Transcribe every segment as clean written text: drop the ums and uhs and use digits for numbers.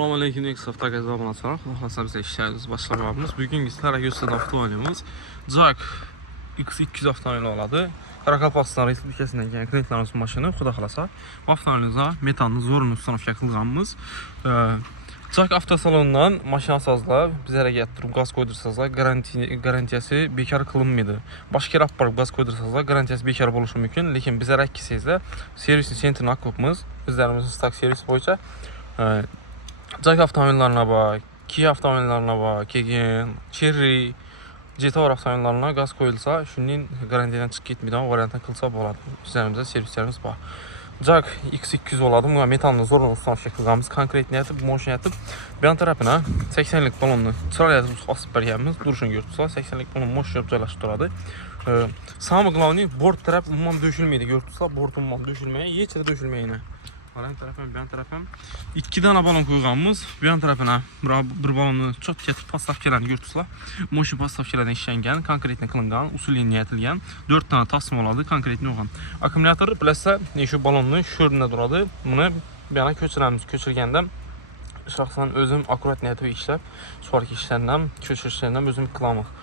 Selamünaleyküm, ilk hafta gazabına sonra xalasa bizə işlərimiz başlamamız. Bugün sizlərə göstərən avtomobilimiz Jack X200 avtomobili oladı. Qarakapastan Respublikasından gələn klientlərimiz maşını xuda xalasa. Bu avtomobilimizə metanlı zorunlu ustanovka qılğanımız. Jack avtosalonundan maşına sazla bizlərə gətirib qaz qoydursazlar garantiyası bekar qılınmıydı. Başqa yer aparıb qaz qoydursazlar garantiyası bekar oluşu mümkün. Lakin bizlərə ikisizdə servisin sentrini akıbımız bizlərimizin stak servis boyunca Jack avtomobillerine bak, Kia avtomobillerine bak, Kegen, Cherry, Jetour avtomobillerine gaz koyulsa, şunun garantiden çık gitmeden variantdan kılsa boladı. Üzerimizde servislerimiz var. Jack X200 oladı. Bu metanlı zorunlu ustanovka qılğanımız konkret niyetib, motion yetib. Bir tarafına 80'lik balonlu çıral yetib asıb bərgənimiz duruşun görüntüsü 80'lik balon motion yapıb caylaşdırıldı. Samı qılavni bord tərəf umman döşülməydi görüntüsü. Bord umman döşülməyə, heç də döşülməyinə. Alan tarafım, ben tarafım. İki tane balon koyğanımız. Bir tarafına bir balonu çok getirib pastavkalarını görürsüzlər. Moşi pastavkalardan işlənən, konkretlə qılınğan, usul niyyətilgən 4 tane tasma oladı, konkretlə olğan. Akkumulyator biləsə, şu balonun şöründə duradı. Bunu bir köçürgəndə şəxsən özüm akurat niyyətə işləb, sonraki işlərdən, köçürüşlərdən özüm qılamıq.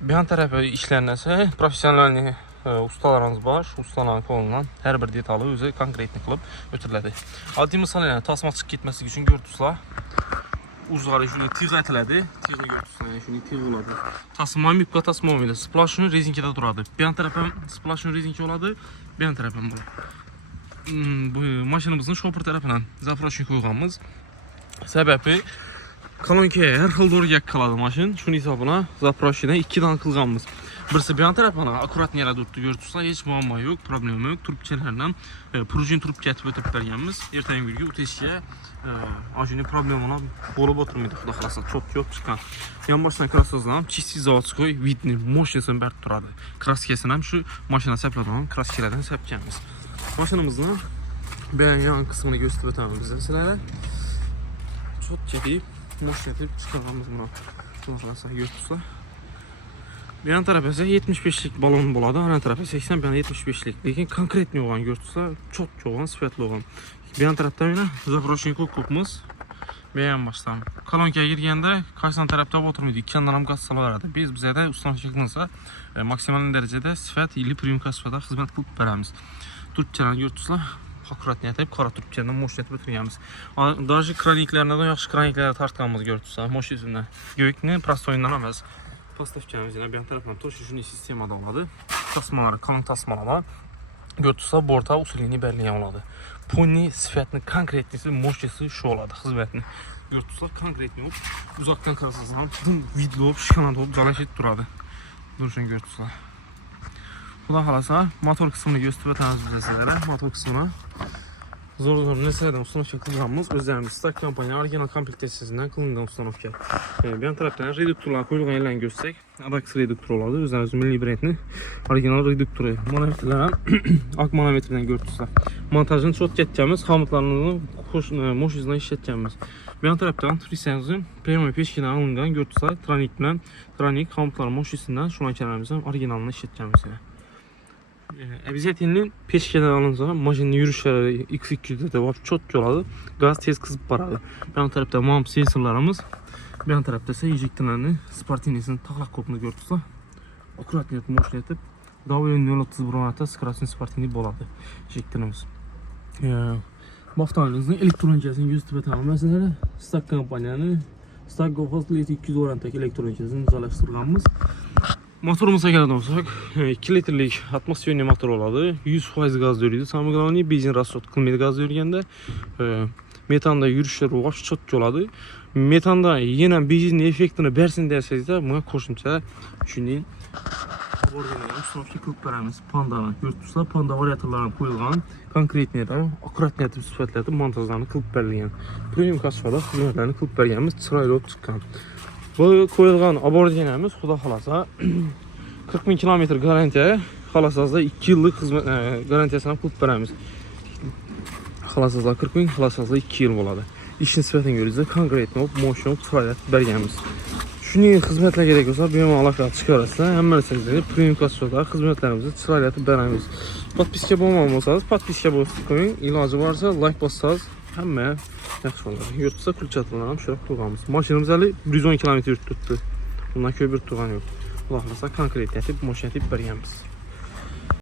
Bir tərəfə işlərindəsə professional ustalarımız var, ustaların kolundan hər bir detalı özü konkretini qılıb ötürülədi. Adi misal yəni tasma çıxıb getməsi üçün görürsüzlər. Ucları şunu tiğ ətlədi. Tiği görürsüzlər, yəni şunu tiğ oladı. Tasma mübqa tasma olmadı. Splashin rezinkidə duradı. Bir tərəfəm splashin rezinki oladı, bir tərəfəm bu. Bu maşınımızın şofer tərəfindən zaproshin qoyğanımız. Səbəbi kolonkaya hər xil doğru gəq qaladı maşın. Şunun hesabına zaproshinə 2 dana qılğanımız. Birisi bir tarafına akurat yerə durdu görürsüzlər, heç muamma yox, problem yox. Turpçələrlə prujin turp gətirib ötüb bərgənimiz. Ertəyin bir gün uteşkiyə ajini problem olan olub oturmaydı xuda xalasa. Çok yox çıxan. Yan başdan krasozdan çisti zavatskoy vidni moşyasını bərt duradı. Kraskəsindən şu maşına səpladan kraskelərdən səpkəmiz. Maşınımızın ben yan qismini göstərib ötəməm bizə sizlərə. Çok gedib moşyatıb çıxarmamız buna. Xuda xalasa görürsüzlər. Bir yan tərəfə isə 75'lik balon boladı, yan tərəfə 80, bir yan 75'lik. Lakin konkret ne olan görürsüzlər, çox olan, sifətli olan. Bir yan tərəfdə yine zaproshin kokupumuz. Bir yan başdan. Kolonkaya girgəndə karşıdan tərəfdə oturmuydu. 2 yandan qaz vardı. Biz bizə də ustanovka qılınsa maksimal dərəcədə sifət, ili premium kasfada xidmət qılıb bərəmiz. Turpçələrini görürsüzlər. Akurat niyyətib, qara turpçədən moş yetib ötürgəmiz. Darıcı kraniklərdən yaxşı kraniklərə tartqanımız görürsüzlər. Moş yüzündən. Göykünü prostoyundan əməz. Pastavkəmiz yine bir tarafından toşuşun sistemada oladı. Tasmaları, kalın tasmalara görürsüzlər borta usulini bərləyən oladı. Puni sifətini, konkretnisi, moşkesi şu oladı xizmətini. Görürsüzlər konkretni olub, uzaqdan qarasızdan vidli olub, şikanat olub, calaşit duradı. Duruşun görürsüzlər. Xuda xalasa motor kısmını göstərib ötəmiz bizə sizlərə. Motor kısmına zor nesələrdən ustanovka qılğanımız özlərimiz stak kompaniya orijinal komplektəsindən qılınğan ustanovka. Bir tərəfdən reduktorlar qoyulğan yerlərini göstərsək, Adax reduktor oladı. Özlərimiz milli brendli orijinal reduktoru. Manometrlərə ak manometrdən görürsüzlər. Montajını çox getgəmiz, xamutlarını moş yüzündən işlətgəmiz. Bir tərəfdən frisemizin PMI peşkidən alınğan görürsüzlər. Tronik xamutların moş yüzündən şunankələrimizin orijinalını işlətgəmiz. Əbiziyyətinin peşkədən alınca maşının yürüyüşləri X200'də də çok yoladı. Gaz tez kızıb baradı. Bir tərəfdə mount sensorlarımız, bir tərəfdə isə injektorlarını, Spartinisinin taxlaq kopunu görürsüzlər. Akurat niyət moşun etib, W030 bronata skrasın Spartini boladı injektorumuz. Bu avtomobilimizin elektronikasını göstərib ötəməm məsələləri. Stak kompaniyanı, Stak Gofos 200 orantdakı elektronikasını imzalaşdırğanımız. Motorumuza gələn olsaq, 2 litrlik atmosfer yönlü motor oladı. 100% qaz dörüydü. Samı qalanı benzin rasot qılmaydı qaz dörüyəndə. Metanda yürüyüşlər çok yoladı. Metanda yenə benzin effektini bərsin dersəz də buna qoşumça düşünün. Orijinal ustanovka qılıb bərəmiz Panda'nı görürsüzlər. Panda variatorlarına qoyulğan konkret niyyətə, akurat niyyətli sifətlərdə montajlarını qılıb bərləyən. Premium kasfada xidmətlərini qılıb bərgənimiz çıraylı olub çıxan. Bu koyulğan abordigənimiz xuda xalasa 40.000 kilometr garantiya, xalasazda 2 yıllık xizmət garantiyasına qılıb bərəmiz. Xalasazda 40.000, xalasazda 2 yıl oladı. İşin sifətini görürsüzlər, konkretini olub, motion olub, çıraylı bərgənimiz. Şunun xizmətlə gerek olsa, benim alaqları çıxarırsa, həmmən sözləri premium kasfada xizmətlərimizi çıraylı bərəmiz. Patpiskə olmamışsanız, patpiskə qoyun, ilacı varsa like bassanız Həmmə yaxşı olar. Yurtsa külçatlaram, şöyle tuğamız. Maşınımız hələ 110 km yurt tutdu. Bundan köy bir tuğan yox. Baxmasaq konkret tətib, moşətib bir yəmiz.